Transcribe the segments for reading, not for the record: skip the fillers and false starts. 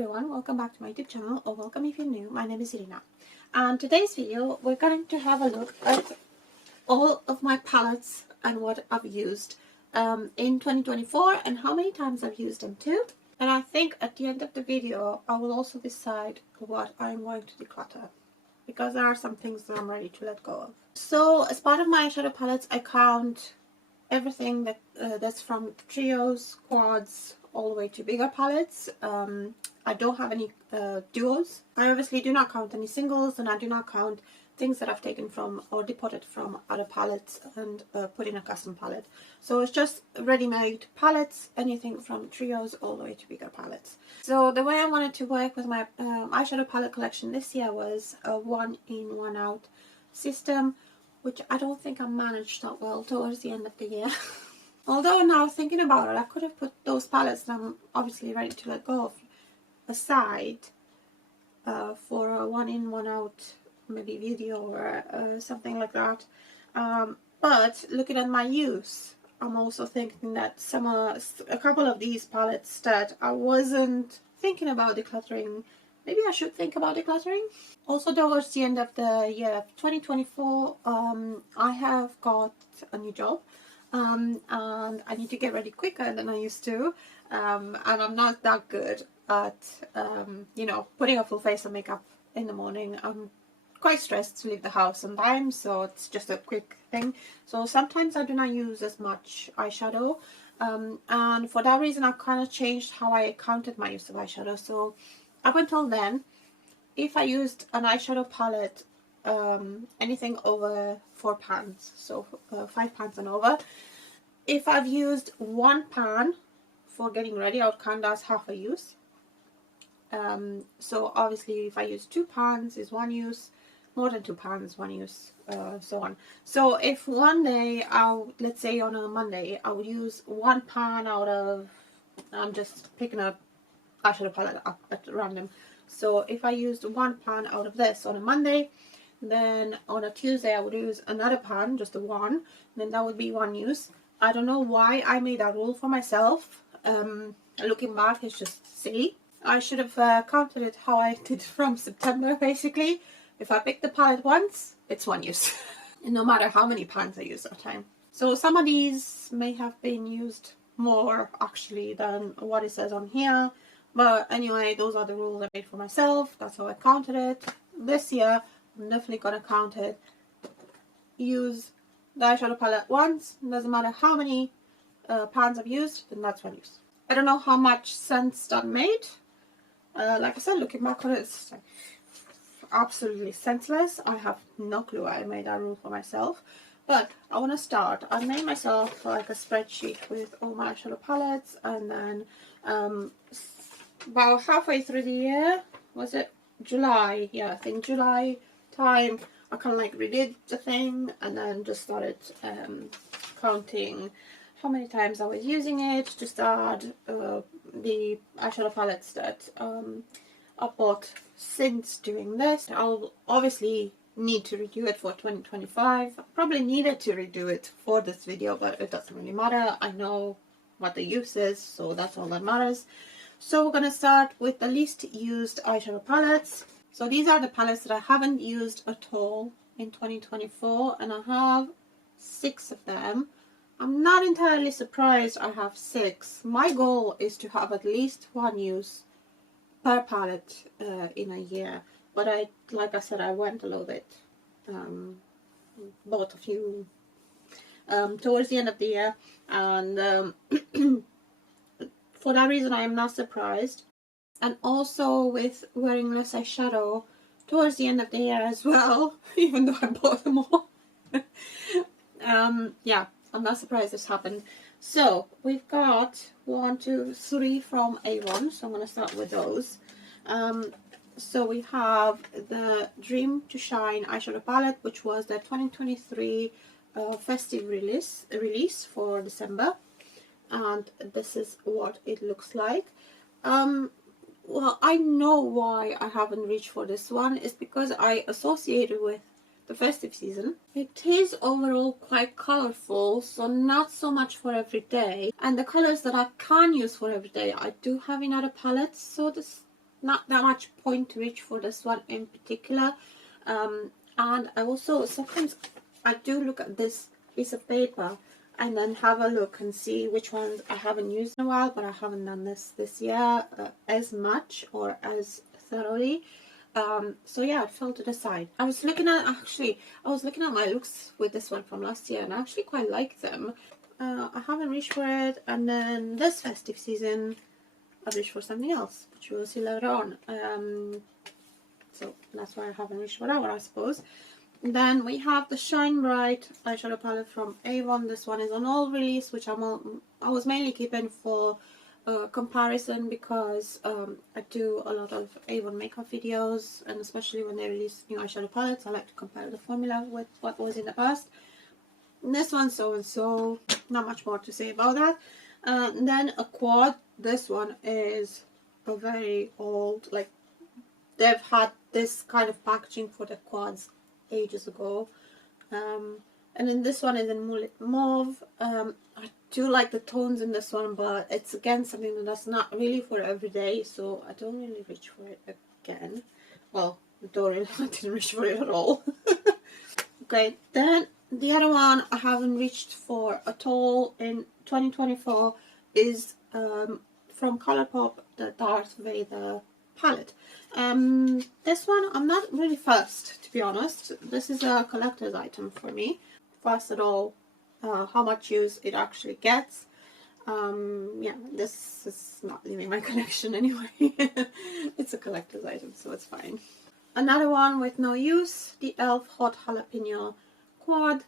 everyone, welcome back to my YouTube channel, or welcome if you're new. My name is Irina, and today's video we're going to have a look at all of my palettes and what I've used in 2024 and how many times I've used them too. And I think at the end of the video I will also decide what I'm going to declutter, because there are some things that I'm ready to let go of. So as part of my eyeshadow palettes, I count everything that's from trios, quads, all the way to bigger palettes. I don't have any duos. I obviously do not count any singles, and I do not count things that I've taken from or deported from other palettes and put in a custom palette. So it's just ready-made palettes, anything from trios all the way to bigger palettes. So the way I wanted to work with my eyeshadow palette collection this year was a one in, one out system, which I don't think I managed that well towards the end of the year. Although now thinking about it, I could have put those palettes that I'm obviously ready to let go of aside for a one in, one out maybe video or something like that. But looking at my use, I'm also thinking that a couple of these palettes that I wasn't thinking about decluttering, maybe I should think about decluttering. Also, towards the end of the year of 2024, I have got a new job. And I need to get ready quicker than I used to, and I'm not that good at you know, putting a full face of makeup in the morning. I'm quite stressed to leave the house sometimes, so it's just a quick thing. So sometimes I do not use as much eyeshadow, and for that reason I kind of changed how I counted my use of eyeshadow. So up until then, if I used an eyeshadow palette, anything over £4, so £5 and over, if I've used one pan for getting ready, I would count that as half a use. So obviously if I use 2 pans is one use, more than 2 pans one use, so on. So if one day, let's say on a Monday, I would use 1 pan out of, I'm just picking up eyeshadow palette up at random. So if I used 1 pan out of this on a Monday, then on a Tuesday I would use another pan, just a one, then that would be one use. I don't know why I made that rule for myself. Looking back, it's just silly. I should have counted it how I did from September, basically. If I pick the palette once, it's one use. No matter how many pans I use at a time. So some of these may have been used more actually than what it says on here. But anyway, those are the rules I made for myself. That's how I counted it. This year, I'm definitely gonna count it. Use the eyeshadow palette once. Doesn't matter how many pans I've used, then that's one use. I don't know how much sense that made. Like I said, looking back on it, it's like absolutely senseless. I have no clue why I made that rule for myself. But I want to start. I made myself like a spreadsheet with all my eyeshadow palettes, and then about halfway through the year, was it July? Yeah, I think July time, I kind of like redid the thing and then just started counting how many times I was using it to start the eyeshadow palettes that I bought since doing this. I'll obviously need to redo it for 2025. I probably needed to redo it for this video, but it doesn't really matter. I know what the use is, so that's all that matters. So we're going to start with the least used eyeshadow palettes. So these are the palettes that I haven't used at all in 2024, and I have 6 of them. I'm not entirely surprised I have 6. My goal is to have at least one use per palette in a year, but like I said, I went a little bit, bought a few towards the end of the year, and for that reason I am not surprised. And also with wearing less eyeshadow towards the end of the year as well, even though I bought them all. Yeah, I'm not surprised this happened. So we've got 1, 2, 3 from Avon, so I'm going to start with those. So we have the Dream to Shine eyeshadow palette, which was the 2023 festive release for December, and this is what it looks like. Well, I know why I haven't reached for this one. It's because I associate it with the festive season. It is overall quite colorful, so not so much for every day. And the colors that I can use for every day, I do have in other palettes. So this not that much point to reach for this one in particular. And I also sometimes I do look at this piece of paper and then have a look and see which ones I haven't used in a while, but I haven't done this year as much or as thoroughly. So yeah, I fell to the side. I was looking at my looks with this one from last year, and I actually quite like them. I haven't reached for it, and then this festive season I've reached for something else, which we'll see later on. So that's why I haven't reached for that one, I suppose. And then we have the Shine Bright eyeshadow palette from Avon. This one is on all release, which I was mainly keeping for comparison, because I do a lot of Avon makeup videos, and especially when they release new eyeshadow palettes, I like to compare the formula with what was in the past. And this one, so not much more to say about that. Then a quad. This one is a very old, like, they've had this kind of packaging for the quads ages ago. And then this one is in Mullet Mauve. I do like the tones in this one, but it's again something that's not really for everyday, so I don't really reach for it again. Well, I didn't reach for it at all. Okay, then the other one I haven't reached for at all in 2024 is from Colourpop, the Darth Vader palette. This one I'm not really fussed, to be honest. This is a collector's item for me. First of all, how much use it actually gets. Yeah, this is not leaving my collection anyway. It's a collector's item, so it's fine. Another one with no use, the e.l.f. Hot Jalapeno Quad.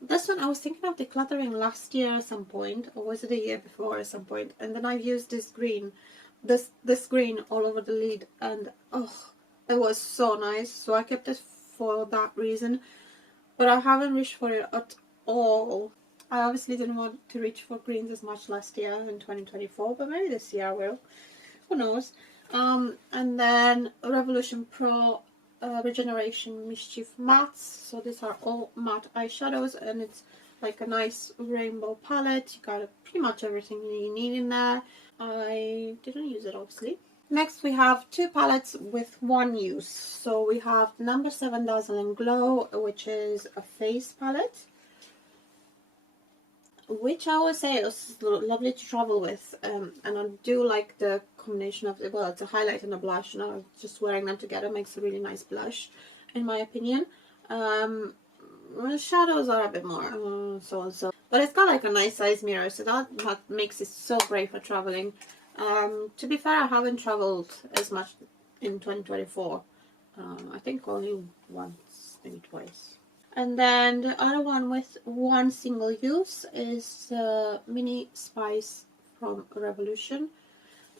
This one I was thinking of decluttering last year at some point, or was it a year before at some point, and then I've used this green, this green all over the lid, and oh, it was so nice, so I kept it for that reason. But I haven't reached for it at all. I obviously didn't want to reach for greens as much last year in 2024, but maybe this year I will. Who knows? And then Revolution Pro Regeneration Mischief Mattes. So these are all matte eyeshadows, and it's like a nice rainbow palette. You got pretty much everything you need in there. I didn't use it, obviously. Next we have two palettes with one use. So we have number 7 Dazzle and Glow, which is a face palette, which I would say is lovely to travel with, and I do like the combination of, well, it's a highlight and a blush, and just wearing them together makes a really nice blush, in my opinion. Shadows are a bit more so and so, but it's got like a nice size mirror, so that makes it so great for traveling. To be fair, I haven't traveled as much in 2024. I think only once, maybe twice. And then the other one with one single use is Mini Spice from Revolution.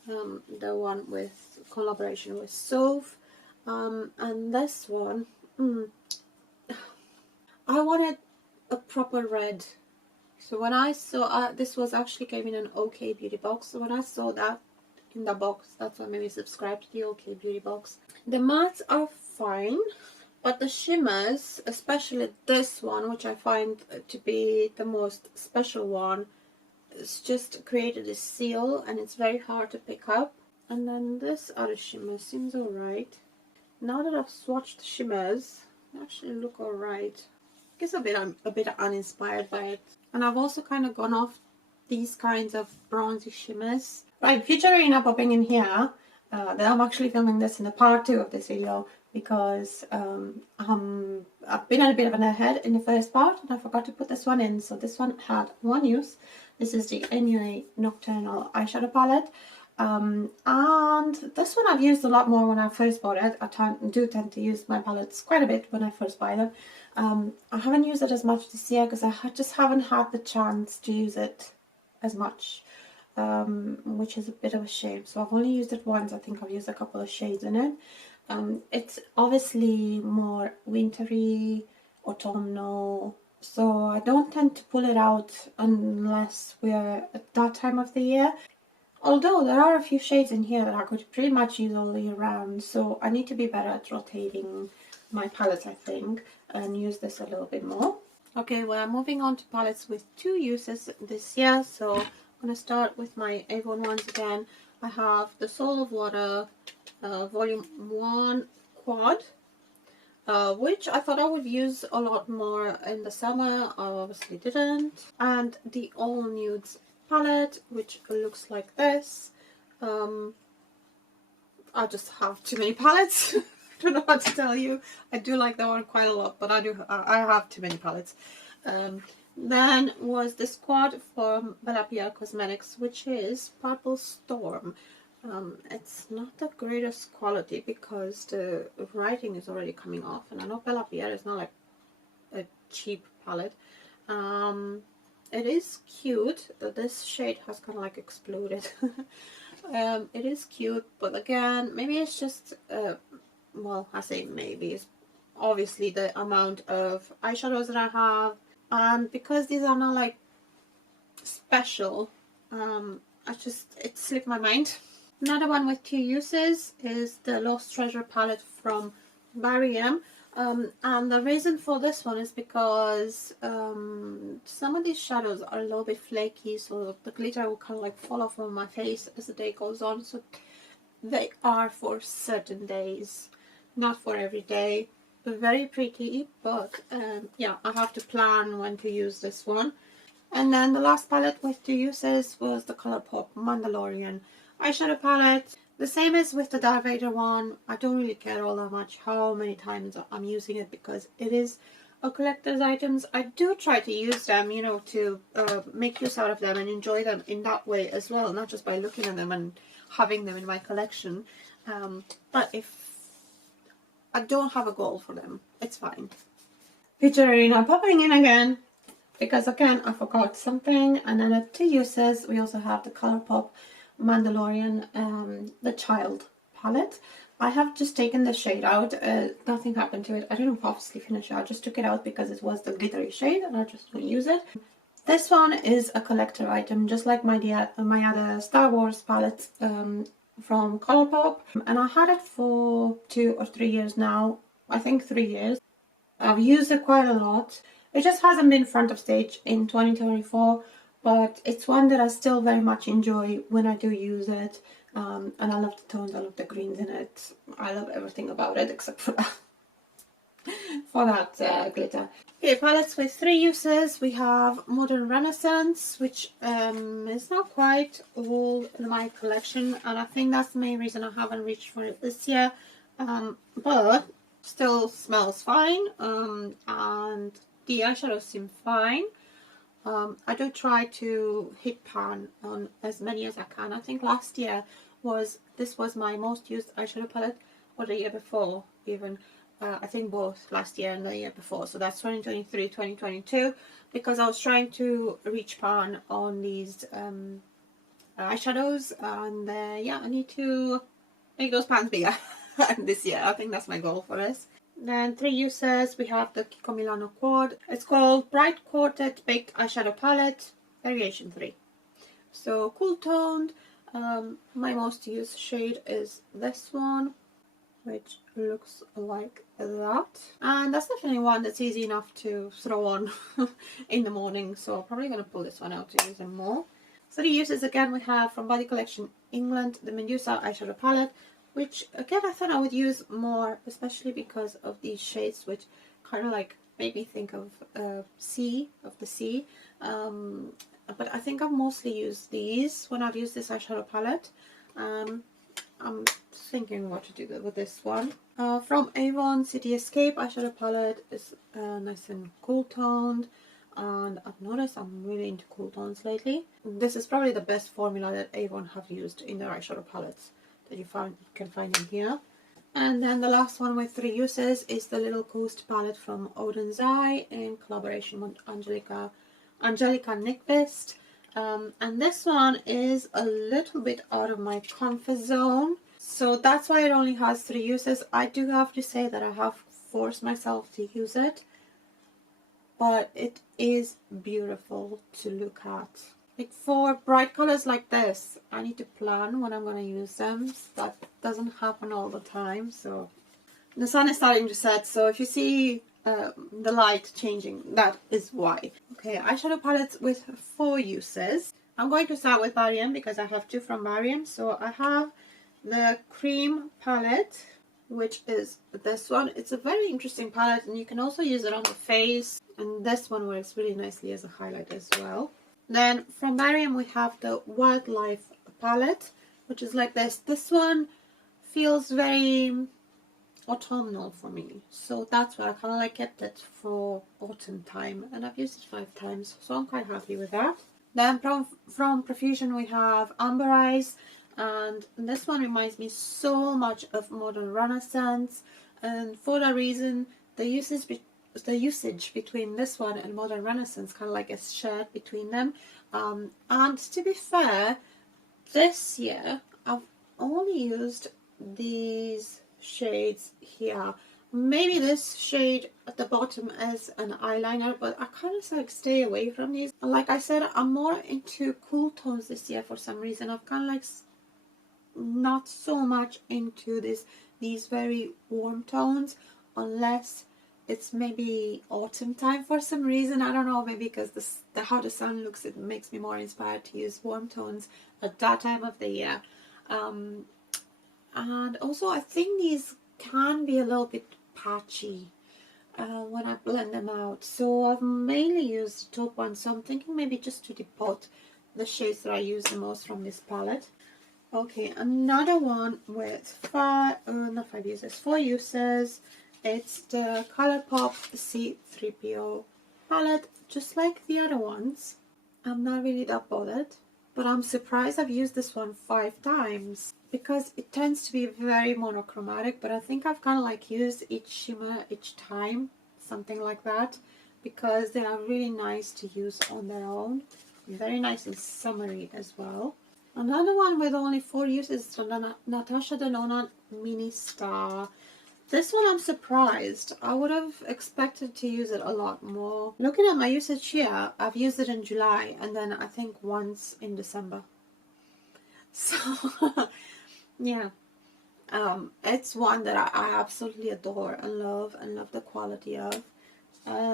The one with collaboration with Sove. And this one, I wanted a proper red. So when I saw, this was actually came in an OK Beauty box. So when I saw that in the box, that's why I maybe subscribe to the OK Beauty box. The mattes are fine. But the shimmers, especially this one, which I find to be the most special one, it's just created a seal, and it's very hard to pick up. And then this other shimmer seems alright. Now that I've swatched the shimmers, they actually look alright. I guess a bit uninspired by it. And I've also kind of gone off these kinds of bronzy shimmers. Right, future arena popping in here. That I'm actually filming this in the part 2 of this video, because I've been a bit of an ahead in the first part, and I forgot to put this one in. So this one had one use. This is the NUA Nocturnal eyeshadow palette, and this one I've used a lot more when I first bought it. I do tend to use my palettes quite a bit when I first buy them. I haven't used it as much this year because I just haven't had the chance to use it as much. Which is a bit of a shame. So I've only used it once. I think I've used a couple of shades in it. It's obviously more wintry, autumnal, so I don't tend to pull it out unless we're at that time of the year. Although there are a few shades in here that I could pretty much use all year round, so I need to be better at rotating my palette, I think, and use this a little bit more. Okay, well, I'm moving on to palettes with 2 uses this year, so I'm going to start with my Avon ones again. I have the Soul of Water Volume 1 Quad, which I thought I would use a lot more in the summer. I obviously didn't. And the All Nudes palette, which looks like this. I just have too many palettes. I don't know what to tell you. I do like that one quite a lot, but I have too many palettes. Then was this quad from Bella Pierre Cosmetics, which is Purple Storm. It's not the greatest quality because the writing is already coming off, and I know Bella Pierre is not like a cheap palette. It is cute. This shade has kind of like exploded. It is cute, but again, maybe it's just well, I say maybe, it's obviously the amount of eyeshadows that I have, and because these are not like special, it slipped my mind. Another one with 2 uses is the Lost Treasure palette from Barry M. And the reason for this one is because some of these shadows are a little bit flaky, so the glitter will kind of like fall off on my face as the day goes on. So they are for certain days, not for every day. Very pretty, but yeah, I have to plan when to use this one. And then the last palette with 2 uses was the Colourpop Mandalorian eyeshadow palette. The same as with the Darth Vader one. I don't really care all that much how many times I'm using it because it is a collector's items. I do try to use them, you know, to make use out of them and enjoy them in that way as well, not just by looking at them and having them in my collection. But if I don't have a goal for them, it's fine. Picture Arena popping in again, because again I forgot something. And then at 2 uses we also have the Colourpop Mandalorian, the Child palette. I have just taken the shade out. Nothing happened to it. I didn't obviously finish it. I just took it out because it was the glittery shade and I just don't use it. This one is a collector item, just like my other Star Wars palettes from Colourpop, and I had it for 2 or 3 years now. I think 3 years. I've used it quite a lot. It just hasn't been front of stage in 2024, but it's one that I still very much enjoy when I do use it. And I love the tones, I love the greens in it. I love everything about it except for that. For that glitter. Okay, palettes with 3 uses. We have Modern Renaissance, which is not quite all in my collection, and I think that's the main reason I haven't reached for it this year. But still smells fine, and the eyeshadows seem fine. I do try to hit pan on as many as I can. I think last year this was my most used eyeshadow palette, or the year before even. I think both last year and the year before, so that's 2023, 2022, because I was trying to reach pan on these eyeshadows, and yeah, I need to make those pans bigger this year. I think that's my goal for this. Then 3 uses, we have the Kiko Milano Quad. It's called Bright Quartet Baked Eyeshadow Palette, Variation 3. So cool toned. My most used shade is this one, which looks like that. And that's definitely one that's easy enough to throw on in the morning, so I'm probably going to pull this one out to use them more. So the uses again we have from Body Collection England, the Medusa eyeshadow palette, which again I thought I would use more, especially because of these shades, which kind of like made me think of the sea. But I think I've mostly used these when I've used this eyeshadow palette. I'm thinking what to do with this one. From Avon, City Escape eyeshadow palette is nice and cool toned, and I've noticed I'm really into cool tones lately. This is probably the best formula that Avon have used in their eyeshadow palettes that you can find in here. And then the last one with 3 uses is the Little Coast palette from Odin's Eye in collaboration with Angelica Nyqvist. And this one is a little bit out of my comfort zone, so that's why it only has 3 uses. I do have to say that I have forced myself to use it, but it is beautiful to look at. Like for bright colors like this, I need to plan when I'm going to use them. That doesn't happen all the time. So the sun is starting to set, so if you see the light changing, that is why. Okay, eyeshadow palettes with 4 uses. I'm going to start with Barium because I have two from Barium. So I have the cream palette, which is this one. It's a very interesting palette, and you can also use it on the face, and this one works really nicely as a highlight as well. Then from Barium we have the Wildlife palette, which is like this one feels very autumnal for me, so that's why I kind of like kept it for autumn time, and I've used it 5 times, so I'm quite happy with that. Then from Profusion we have Amber Eyes, and this one reminds me so much of Modern Renaissance, and for that reason the usage between this one and Modern Renaissance kind of like is shared between them. And to be fair, this year I've only used these shades here. Maybe this shade at the bottom is an eyeliner, but I kind of like stay away from these. Like I said, I'm more into cool tones this year for some reason. I've kind of like not so much into these very warm tones, unless it's maybe autumn time for some reason. I don't know, maybe because how the sun looks, it makes me more inspired to use warm tones at that time of the year. And also I think these can be a little bit patchy when I blend them out, so I've mainly used the top one, so I'm thinking maybe just to depot the shades that I use the most from this palette. Okay, another one with not 5 uses, 4 uses. It's the Colourpop C3PO palette, just like the other ones. I'm not really that bothered, but I'm surprised I've used this one 5 times because it tends to be very monochromatic, but I think I've kind of like used each shimmer each time, something like that, because they are really nice to use on their own. Very nice and summery as well. Another one with only 4 uses is from the Natasha Denona Mini Star. This one I'm surprised. I would have expected to use it a lot more. Looking at my usage here, I've used it in July and then I think once in December. So yeah, it's one that I absolutely adore and love the quality of.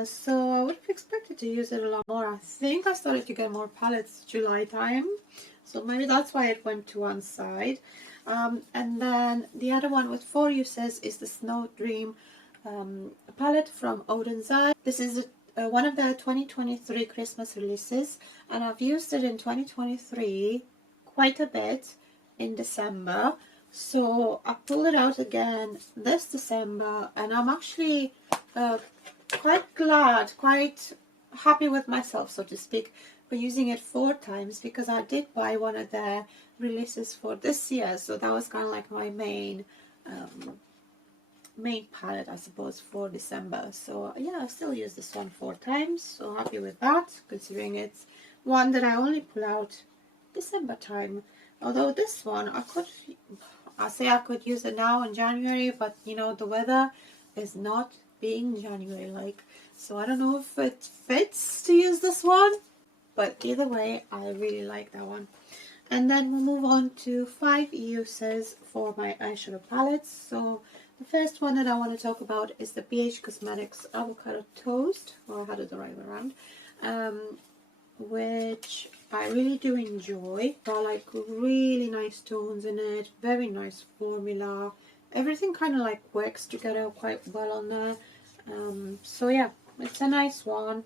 So I would have expected to use it a lot more. I think I started to get more palettes July time, so maybe that's why it went to one side. And then the other one with 4 uses is the Snow Dream palette from Odin's Eye. This is one of the 2023 Christmas releases, and I've used it in 2023 quite a bit in December. So I pulled it out again this December, and I'm actually quite glad, quite happy with myself, so to speak, for using it 4 times, because I did buy one of their releases for this year, so that was kind of like my main palette, I suppose, for December. So yeah, I still use this one 4 times, so happy with that, considering it's one that I only pull out December time. Although this one I could use it now in January, but you know, the weather is not being January like, so I don't know if it fits to use this one, but either way I really like that one. And then we'll move on to 5 uses for my eyeshadow palettes. So the first one that I want to talk about is the BH Cosmetics Avocado Toast, or I had it the right way around, which I really do enjoy. Got like really nice tones in it, very nice formula. Everything kind of like works together quite well on there. So yeah, it's a nice one.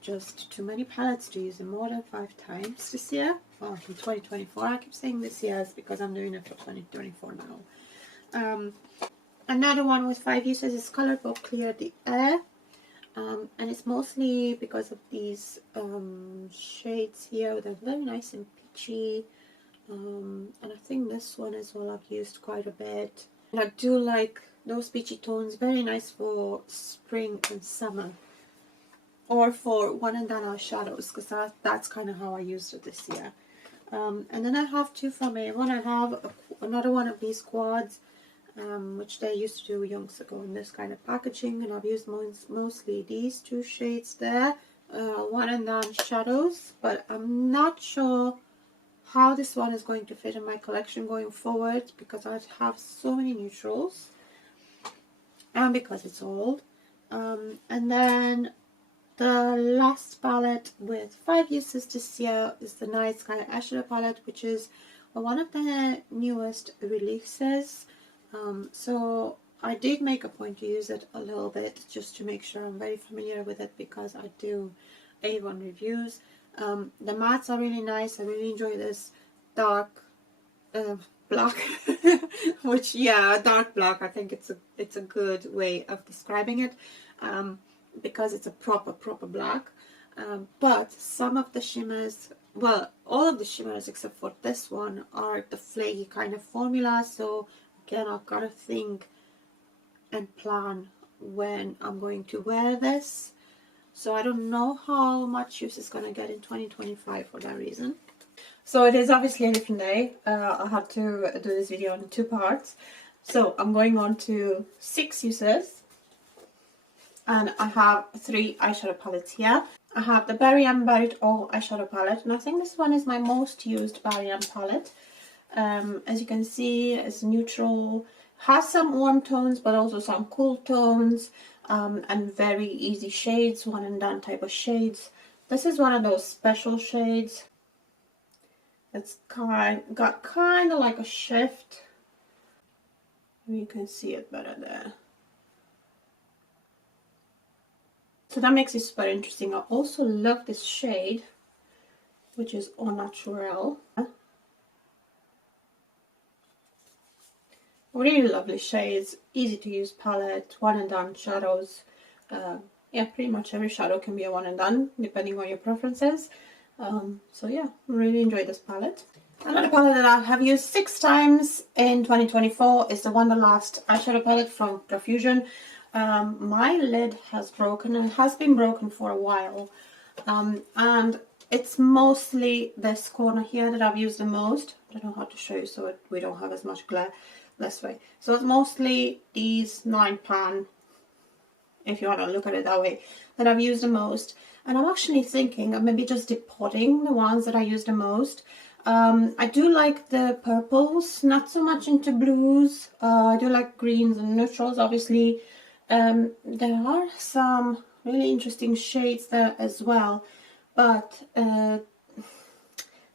Just too many palettes to use them more than 5 times this year. Well, in 2024, I keep saying this year is because I'm doing it for 2024 now. Another one with 5 uses is Colourpop Clear the Air. And it's mostly because of these shades here. They're very nice and peachy. And I think this one as well I've used quite a bit. And I do like those peachy tones, very nice for spring and summer. Or for one and done eyeshadows, because that's kind of how I used it this year. And then I have 2 from Avon. I have another one of these quads, which they used to do yonks ago in this kind of packaging, and I've used mostly these 2 shades there, one and done shadows, but I'm not sure how this one is going to fit in my collection going forward, because I have so many neutrals and because it's old. And then The last palette with 5 uses this year is the Night Sky Eyeshadow palette, which is one of the newest releases. So I did make a point to use it a little bit just to make sure I'm very familiar with it, because I do A1 reviews. The mattes are really nice. I really enjoy this dark black, which, yeah, dark black. I think it's a good way of describing it, because it's a proper black. But some of the shimmers, well, all of the shimmers except for this one, are the flaky kind of formula. So again, I've got to think and plan when I'm going to wear this. So I don't know how much use it's going to get in 2025 for that reason. So it is obviously a different day. I had to do this video in 2 parts. So I'm going on to 6 uses. And I have 3 eyeshadow palettes here. I have the Berry and Berry All eyeshadow palette. And I think this one is my most used Berry and palette. As you can see, it's neutral. Has some warm tones, but also some cool tones. And very easy shades, one and done type of shades. This is one of those special shades. It's got kind of like a shift. You can see it better there. So that makes it super interesting. I also love this shade, which is Au Naturel. Really lovely shades, easy to use palette, one and done shadows. Yeah, pretty much every shadow can be a one and done depending on your preferences. So yeah, really enjoy this palette. Another palette that I have used 6 times in 2024 is the Wanderlust eyeshadow palette from Profusion. My lid has broken, and it has been broken for a while. And it's mostly this corner here that I've used the most. I don't know how to show you so we don't have as much glare this way. So it's mostly these 9 pan, if you want to look at it that way, that I've used the most. And I'm actually thinking of maybe just depotting the ones that I use the most. I do like the purples, not so much into blues. I do like greens and neutrals, obviously. There are some really interesting shades there as well, but they're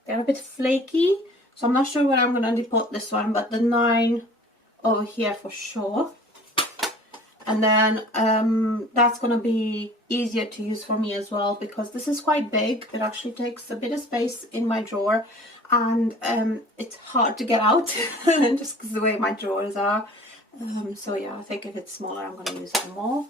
a bit flaky, so I'm not sure where I'm going to depot this one, but the 9 over here for sure. And then that's going to be easier to use for me as well, because this is quite big. It actually takes a bit of space in my drawer, and it's hard to get out just because the way my drawers are. So yeah, I think if it's smaller, I'm going to use it more.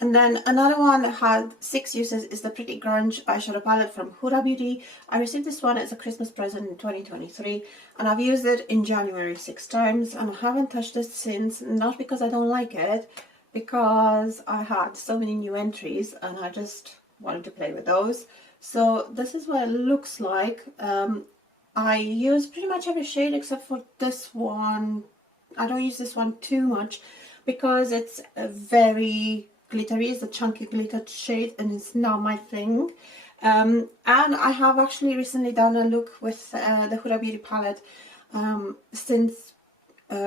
And then another one that had 6 uses is the Pretty Grunge eyeshadow palette from Huda Beauty. I received this one as a Christmas present in 2023, and I've used it in January 6 times, and I haven't touched it since. Not because I don't like it, because I had so many new entries and I just wanted to play with those. So this is what it looks like. I use pretty much every shade except for this one. I don't use this one too much because it's a very glittery. It's a chunky glittered shade, and it's not my thing. And I have actually recently done a look with the Huda Beauty palette since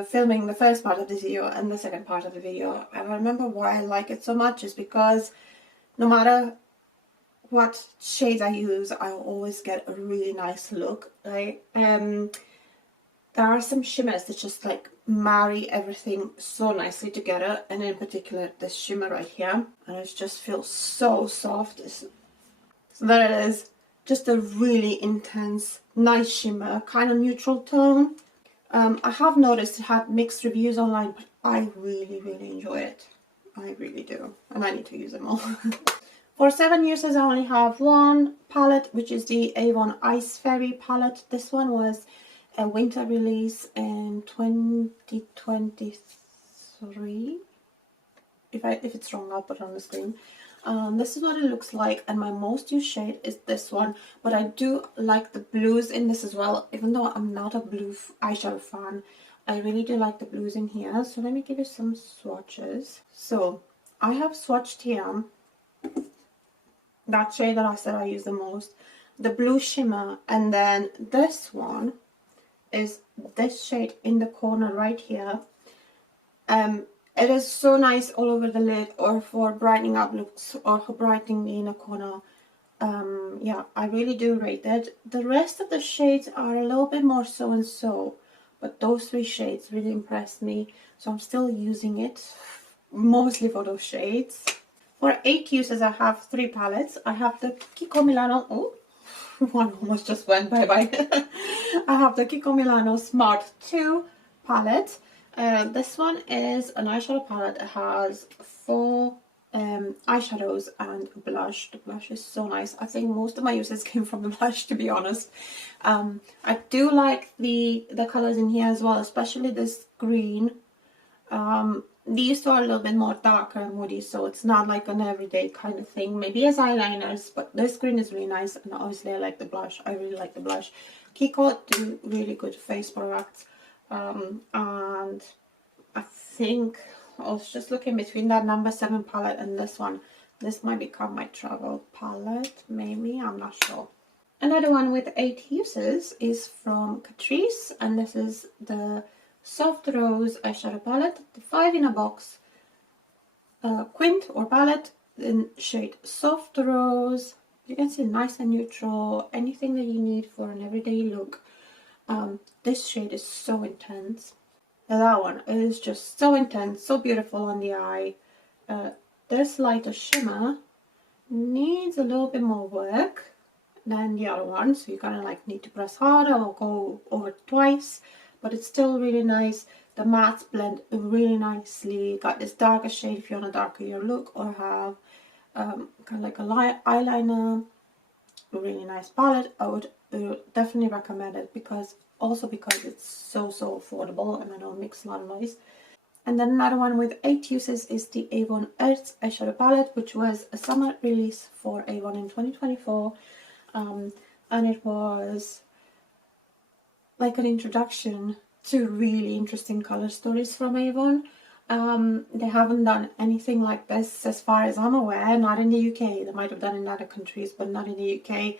filming the first part of this video and the second part of the video. And I remember why I like it so much is because no matter what shades I use, I always get a really nice look. Right? There are some shimmers that just like marry everything so nicely together, and in particular this shimmer right here, and it just feels so soft. So there it is, just a really intense, nice shimmer, kind of neutral tone. I have noticed it had mixed reviews online, but I really enjoy it. I really do, and I need to use them all. For 7 uses, I only have one palette, which is the Avon Ice Fairy palette. This one was a winter release in 2023. If it's wrong, I'll put it on the screen. This is what it looks like, and my most used shade is this one, but I do like the blues in this as well. Even though I'm not a blue eyeshadow fan, I really do like the blues in here. So let me give you some swatches. So I have swatched here that shade that I said I use the most, the blue shimmer, and then this one is this shade in the corner right here. It is so nice all over the lid, or for brightening up looks, or for brightening the inner corner. Yeah, I really do rate it. The rest of the shades are a little bit more so and so, but those three shades really impressed me, so I'm still using it mostly for those shades. For 8 uses, I have 3 palettes. I have the Kiko Milano. Oh, one almost just went bye-bye. I have the Kiko Milano Smart 2 palette. This one is an eyeshadow palette. It has 4 eyeshadows and a blush. The blush is so nice. I think most of my uses came from the blush, to be honest. I do like the colors in here as well, especially this green. These are a little bit more darker and moody, so it's not like an everyday kind of thing. Maybe as eyeliners, but this green is really nice, and obviously I like the blush. I really like the blush. Kiko do really good face products, and I think I was just looking between that number 7 palette and this one. This might become my travel palette, maybe, I'm not sure. Another one with 8 uses is from Catrice, and this is the Soft Rose eyeshadow palette, the 5 in a box quint or palette in shade Soft Rose. You can see nice and neutral, anything that you need for an everyday look. This shade is so intense. That one is just so intense, so beautiful on the eye. This lighter shimmer needs a little bit more work than the other one, so you kind of like need to press harder or go over it twice, but it's still really nice. The mattes blend really nicely. Got this darker shade if you want to darken your look or have kind of like a light eyeliner. Really nice palette. I would definitely recommend it, because it's so affordable and I know it makes a lot of noise. And then another one with 8 uses is the Avon Earth eyeshadow palette, which was a summer release for Avon in 2024. And it was like an introduction to really interesting color stories from Avon. They haven't done anything like this as far as I'm aware, not in the UK. They might have done in other countries, but not in the UK.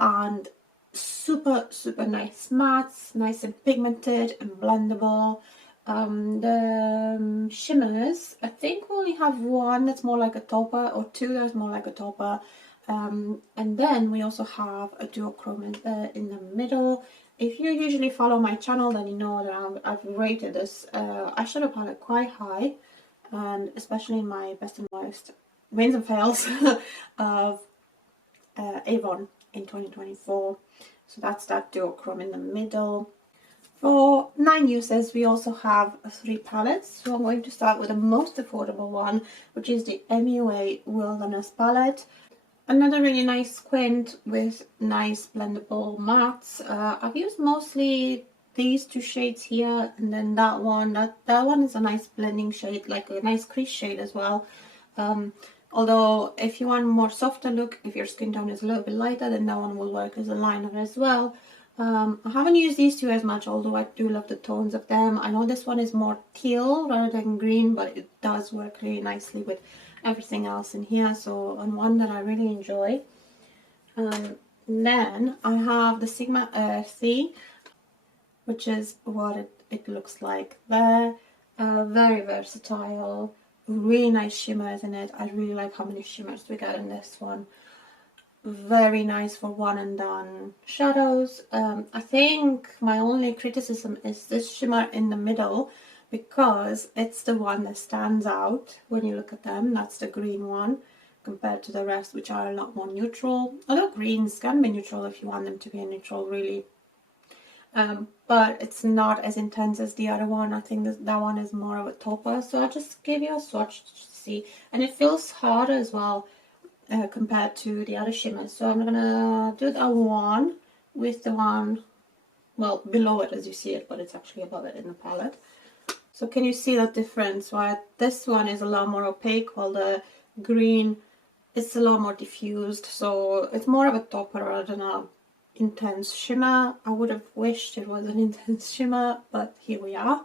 And super nice mattes, nice and pigmented and blendable. The shimmers, I think we only have one that's more like a taupe, or 2 that's more like a taupe. And then we also have a duochrome in the middle. If you usually follow my channel, then you know that I've rated this eyeshadow palette quite high, and especially in my best and worst wins and fails of Avon in 2024. So that's that duochrome in the middle. For 9 uses, we also have 3 palettes. So I'm going to start with the most affordable one, which is the MUA Wilderness palette. Another really nice quint with nice blendable mattes. I've used mostly these 2 shades here, and then that one. That one is a nice blending shade, like a nice crease shade as well. Although if you want a more softer look, if your skin tone is a little bit lighter, then that one will work as a liner as well. I haven't used these 2 as much, although I do love the tones of them. I know this one is more teal rather than green, but it does work really nicely with everything else in here, so on one that I really enjoy. Then I have the Sigma Earthy, which is what it looks like there. Very versatile, really nice shimmers in it. I really like how many shimmers we got in this one. Very nice for one and done shadows. I think my only criticism is this shimmer in the middle, because it's the one that stands out when you look at them. That's the green one compared to the rest, which are a lot more neutral. Although greens can be neutral if you want them to be neutral, really. But it's not as intense as the other one. I think that one is more of a taupe, so I'll just give you a swatch to see. And it feels harder as well compared to the other shimmers. So I'm gonna do that one with the one, well, below it as you see it, but it's actually above it in the palette. So can you see that difference? Right, this one is a lot more opaque, while the green is a lot more diffused. So it's more of a taupe rather than a intense shimmer. I would have wished it was an intense shimmer, but here we are.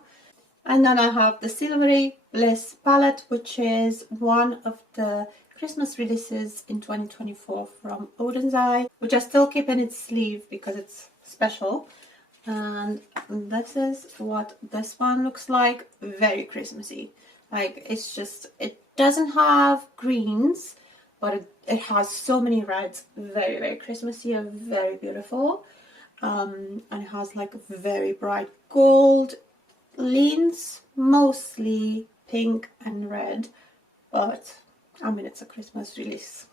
And then I have the Silvery Bliss palette, which is one of the Christmas releases in 2024 from Odin's Eye, which I still keep in its sleeve because it's special. And this is what this one looks like. Very Christmassy. Like, it's just, it doesn't have greens, but it has so many reds. Very, very Christmassy and very beautiful. And it has like a very bright gold. Leans mostly pink and red, but I mean, it's a Christmas release.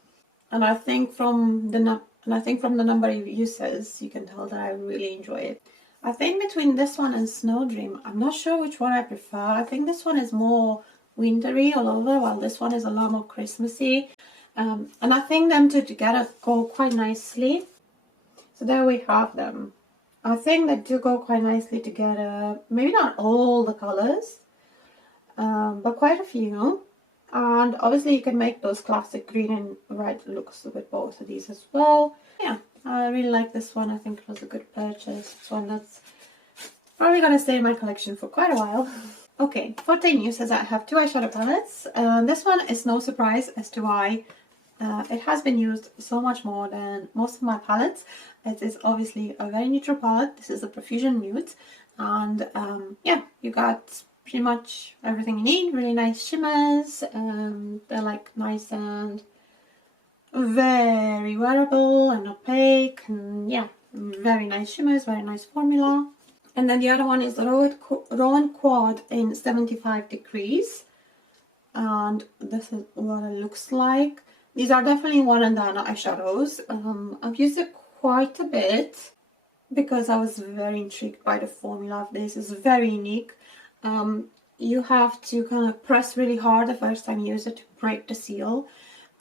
And I think from the number of uses, you can tell that I really enjoy it. I think between this one and Snow Dream, I'm not sure which one I prefer. I think this one is more wintry all over, while this one is a lot more Christmassy. And I think them two together go quite nicely. So there we have them. I think they do go quite nicely together. Maybe not all the colors, but quite a few. And obviously you can make those classic green and red looks with both of these as well. Yeah, I really like this one. I think it was a good purchase. It's one that's probably going to stay in my collection for quite a while. Okay, 14 uses. I have two eyeshadow palettes. This one is no surprise as to why. It has been used so much more than most of my palettes. It is obviously a very neutral palette. This is a Profusion Nude. And yeah, you got pretty much everything you need. Really nice shimmers. They're like nice and very wearable and opaque. And yeah, very nice shimmers, very nice formula. And then the other one is the Rowan Quad in 75 degrees. And this is what it looks like. These are definitely one and done eyeshadows. I've used it quite a bit because I was very intrigued by the formula of this. It's very unique. You have to kind of press really hard the first time you use it to break the seal.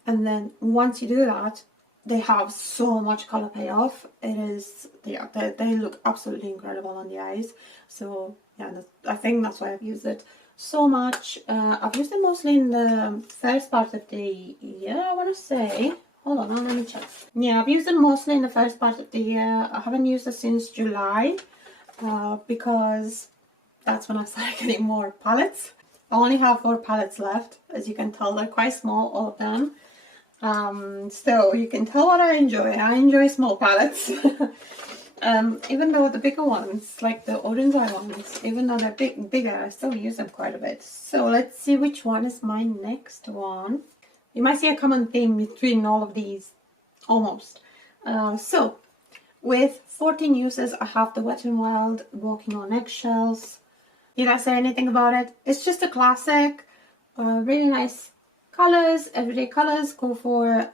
And then once you do that, they have so much color payoff. It is, they look absolutely incredible on the eyes. So yeah, I think that's why I've used it so much. I've used it mostly in the first part of the year, I want to say. Hold on, let me check. Yeah, I've used it mostly in the first part of the year. I haven't used it since July because that's when I started getting more palettes. I only have 4 palettes left. As you can tell, they're quite small, all of them. So you can tell what I enjoy. I enjoy small palettes. Even though the bigger ones, like the orange eye ones, even though they're bigger, I still use them quite a bit. So let's see which one is my next one. You might see a common theme between all of these, almost. So with 14 uses, I have the Wet n Wild Walking on Eggshells. Did I say anything about it? It's just a classic, really nice colors, everyday colors. Go for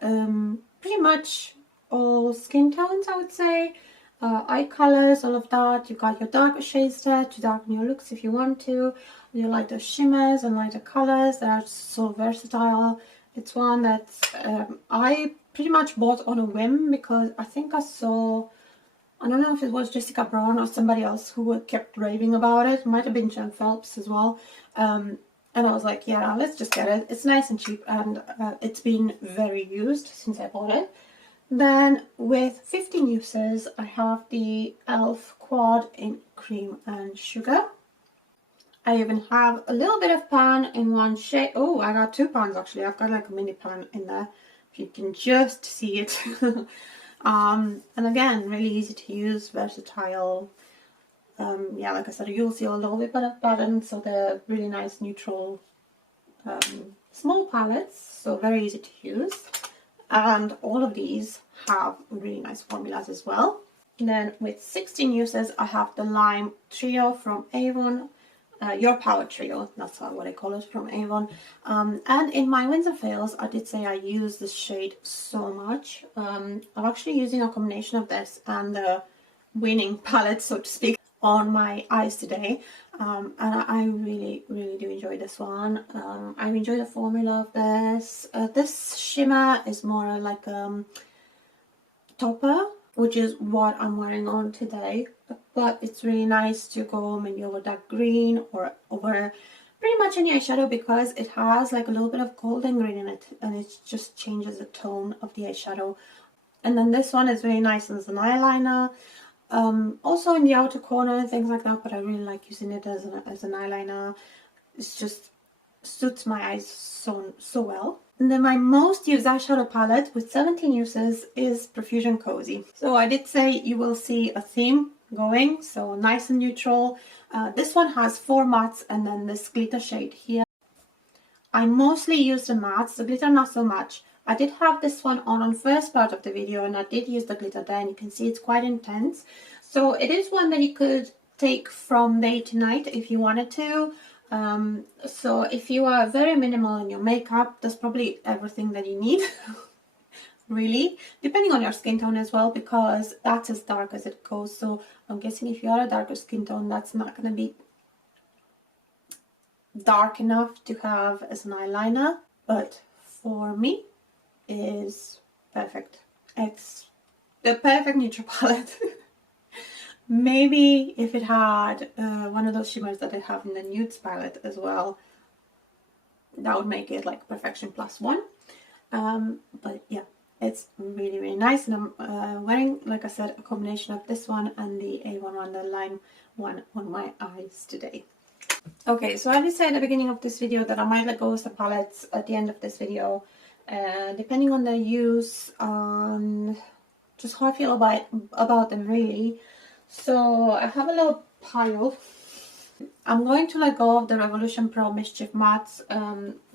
pretty much all skin tones, I would say. Eye colors, all of that. You've got your darker shades there to darken your looks if you want to. You like the shimmers and lighter colors that are so versatile. It's one that I pretty much bought on a whim because I think I saw, I don't know if it was Jessica Brown or somebody else who kept raving about it. It might have been Jen Phelps as well. And I was like, yeah, let's just get it. It's nice and cheap, and it's been very used since I bought it. Then with 15 uses, I have the e.l.f. Quad in Cream and Sugar. I even have a little bit of pan in one shade. Oh, I got 2 pans actually. I've got like a mini pan in there, if you can just see it. And again, really easy to use, versatile. Yeah, like I said, you'll see a little bit of pattern, so they're really nice neutral small palettes, so very easy to use. And all of these have really nice formulas as well. And then with 16 uses, I have the Lime Trio from Avon. Your Power Trio, that's what I call it, from Avon. And in my wins and fails, I did say I use this shade so much. I'm actually using a combination of this and the winning palette, so to speak, on my eyes today. And I really, really do enjoy this one. I enjoy the formula of this. This shimmer is more like topper, which is what I'm wearing on today, but it's really nice to go maybe over that green or over pretty much any eyeshadow because it has like a little bit of golden green in it, and it just changes the tone of the eyeshadow. And then this one is really nice as an eyeliner, also in the outer corner and things like that, but I really like using it as an eyeliner. It's just suits my eyes so well. And then my most used eyeshadow palette with 17 uses is Profusion Cozy. So I did say you will see a theme going, so nice and neutral. This one has 4 mattes and then this glitter shade here. I mostly use the mattes, the glitter not so much. I did have this one on first part of the video, and I did use the glitter there, and you can see it's quite intense. So it is one that you could take from day to night if you wanted to. So if you are very minimal in your makeup, that's probably everything that you need. Really, depending on your skin tone as well, because that's as dark as it goes. So I'm guessing if you are a darker skin tone, that's not going to be dark enough to have as an eyeliner, but for me is perfect. It's the perfect neutral palette. Maybe if it had one of those shimmers that I have in the nudes palette as well, that would make it like perfection plus one. But yeah, it's really, really nice, and I'm wearing, like I said, a combination of this one and the A1 one, the lime one, on my eyes today. Okay, so I did say at the beginning of this video that I might let go of the palettes at the end of this video, depending on their use, on just how I feel about them really. So I have a little pile. I'm going to let go of the Revolution Pro Mischief Mattes.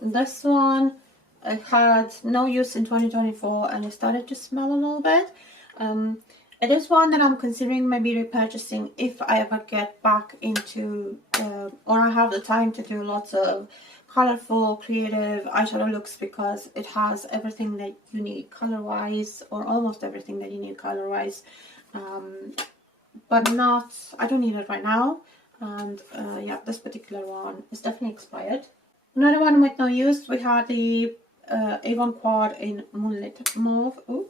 This one I had no use in 2024 and it started to smell a little bit. It is one that I'm considering maybe repurchasing if I ever get back into, or I have the time to do lots of colorful, creative eyeshadow looks, because it has everything that you need color-wise, or almost everything that you need color-wise. But not, I don't need it right now. And yeah, this particular one is definitely expired. Another one with no use, we had the Avon Quad in Moonlit Mauve. Ooh.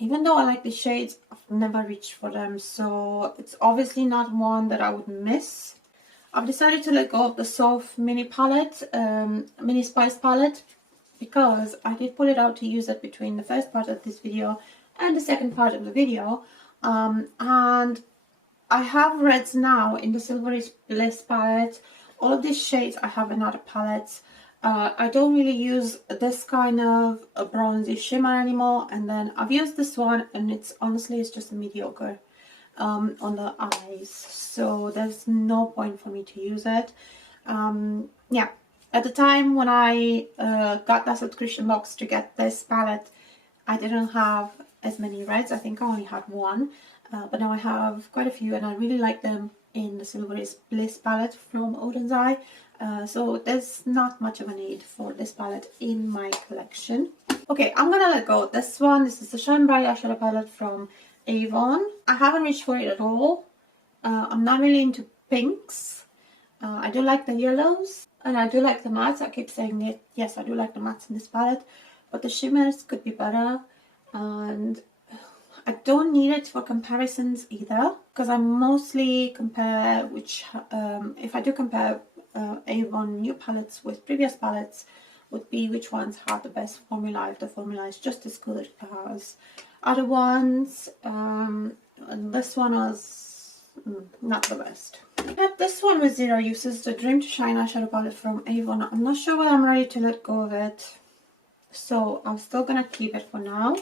Even though I like the shades, I've never reached for them, so it's obviously not one that I would miss. I've decided to let go of the soft mini palette, mini spice palette, because I did pull it out to use it between the first part of this video and the second part of the video. And I have reds now in the Silvery Bliss palette. All of these shades I have in other palettes. I don't really use this kind of a bronzy shimmer anymore, and then I've used this one, and it's honestly, it's just mediocre on the eyes, so there's no point for me to use it. Yeah, at the time when I got that subscription box to get this palette, I didn't have as many reds. I think I only had one, but now I have quite a few, and I really like them in the Silvery Bliss palette from Odin's Eye. So there's not much of a need for this palette in my collection. Okay, I'm gonna let go of this one. This is the Shine Bright eyeshadow palette from Avon. I haven't reached for it at all. I'm not really into pinks. I do like the yellows, and I do like the mattes. I keep saying it. Yes, I do like the mattes in this palette, but the shimmers could be better. And I don't need it for comparisons either, because I mostly compare which, if I do compare Avon new palettes with previous palettes, would be which ones have the best formula, if the formula is just as good as other ones. And this one was not the best. I have this one with zero uses, the Dream to Shine eyeshadow palette from Avon. I'm not sure whether I'm ready to let go of it, so I'm still gonna keep it for now.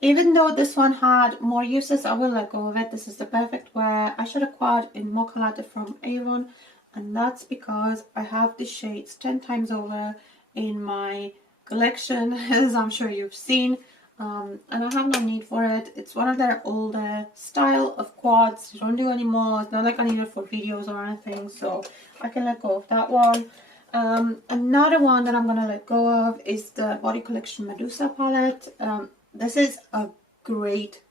Even though this one had more uses, I will let go of it. This is the Perfect Wear eyeshadow quad in Mocha Latte from Avon, and that's because I have the shades 10 times over in my collection, as I'm sure you've seen, and I have no need for it. It's one of their older style of quads. They don't do anymore. It's not like I need it for videos or anything, so I can let go of that one. Another one that I'm going to let go of is the Body Collection Medusa palette. This is a great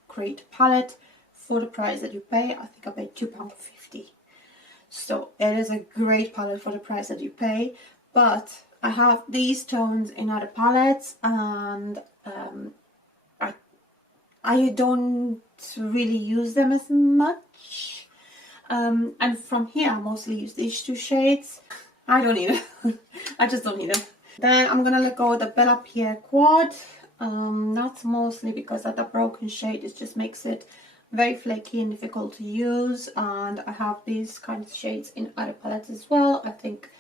palette for the price that you pay. I think I paid £2.50. So it is a great palette for the price that you pay. But I have these tones in other palettes, and I don't really use them as much. And from here I mostly use these two shades. I don't need it. I just don't need it. Then I'm gonna let go of the Bella Pierre quad. That's mostly because that the broken shade, it just makes it very flaky and difficult to use, and I have these kinds of shades in other palettes as well. I think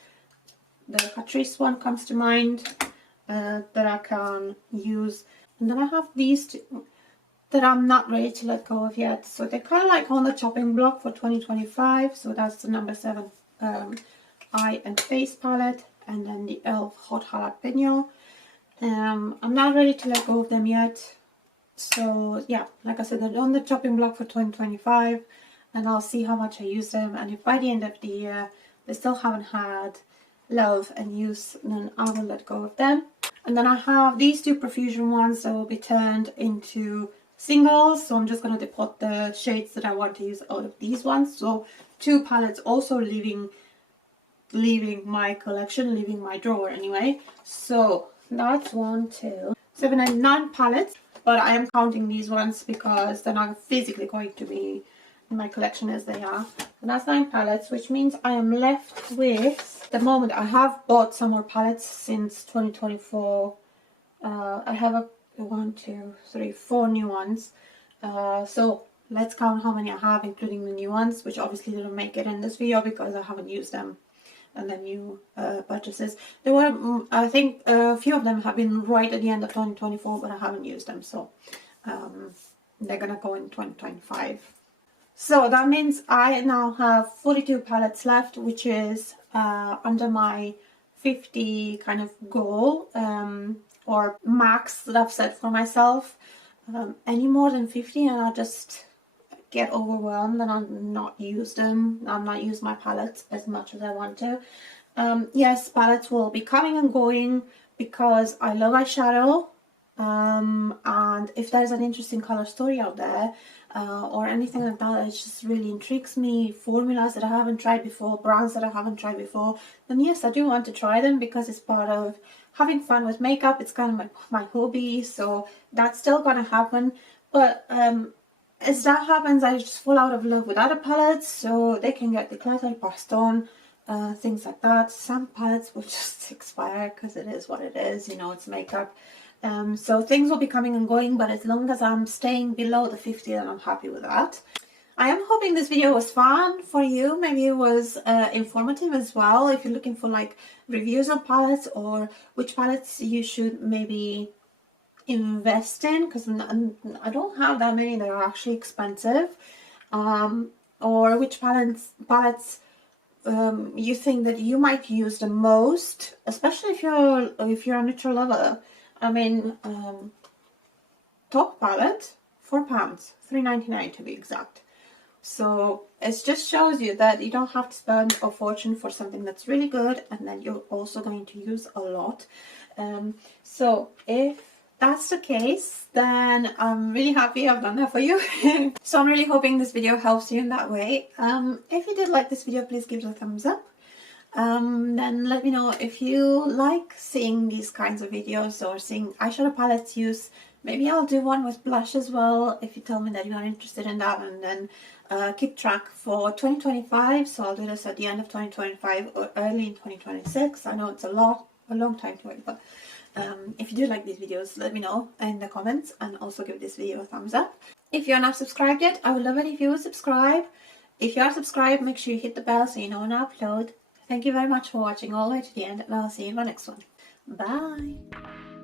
the Catrice one comes to mind that I can use, and then I have these two that I'm not ready to let go of yet, so they're kind of like on the chopping block for 2025. So that's the number 7 Eye and Face palette and then the e.l.f. hot jalapeno. I'm not ready to let go of them yet. So yeah, like I said, they're on the chopping block for 2025, and I'll see how much I use them. And if by the end of the year they still haven't had love and use, then I will let go of them. And then I have these two Profusion ones that will be turned into singles. So I'm just going to put the shades that I want to use out of these ones. So 2 palettes also leaving my collection, leaving my drawer anyway. So that's 1, 2, 7 and 9 palettes. But I am counting these ones because they're not physically going to be in my collection as they are. And that's 9 palettes, which means I am left with, at the moment I have bought some more palettes since 2024. I have a 1, 2, 3, 4 new ones. So let's count how many I have, including the new ones, which obviously didn't make it in this video because I haven't used them. And the new purchases. There were, I think, a few of them have been right at the end of 2024, but I haven't used them, so they're gonna go in 2025. So that means I now have 42 palettes left, which is under my 50 kind of goal or max that I've set for myself. Any more than 50 and I just get overwhelmed and I'm not use them. I'm not use my palettes as much as I want to. Yes, palettes will be coming and going because I love eyeshadow. And if there's an interesting color story out there or anything like that, it just really intrigues me, formulas that I haven't tried before, brands that I haven't tried before, then yes, I do want to try them because it's part of having fun with makeup. It's kind of my hobby, so that's still gonna happen. But as that happens, I just fall out of love with other palettes, so they can get decluttered, passed on, things like that. Some palettes will just expire because it is what it is, you know, it's makeup. So things will be coming and going, but as long as I'm staying below the 50, then I'm happy with that. I am hoping this video was fun for you. Maybe it was informative as well. If you're looking for like reviews of palettes or which palettes you should maybe invest in, because I don't have that many that are actually expensive, or which palettes you think that you might use the most, especially if you're a neutral lover. I mean, top palette, £4, £3.99 to be exact. So it just shows you that you don't have to spend a fortune for something that's really good and then you're also going to use a lot. So if that's the case, then I'm really happy I've done that for you. So I'm really hoping this video helps you in that way. If you did like this video, please give it a thumbs up. Then let me know if you like seeing these kinds of videos or seeing eyeshadow palettes use. Maybe I'll do one with blush as well if you tell me that you're not interested in that, and then keep track for 2025. So I'll do this at the end of 2025 or early in 2026. I know it's a long time to wait, but if you do like these videos, let me know in the comments and also give this video a thumbs up. If you're not subscribed yet, I would love it if you would subscribe. If you are subscribed, make sure you hit the bell so you know when I upload. Thank you very much for watching all the way to the end, and I'll see you in my next one. Bye!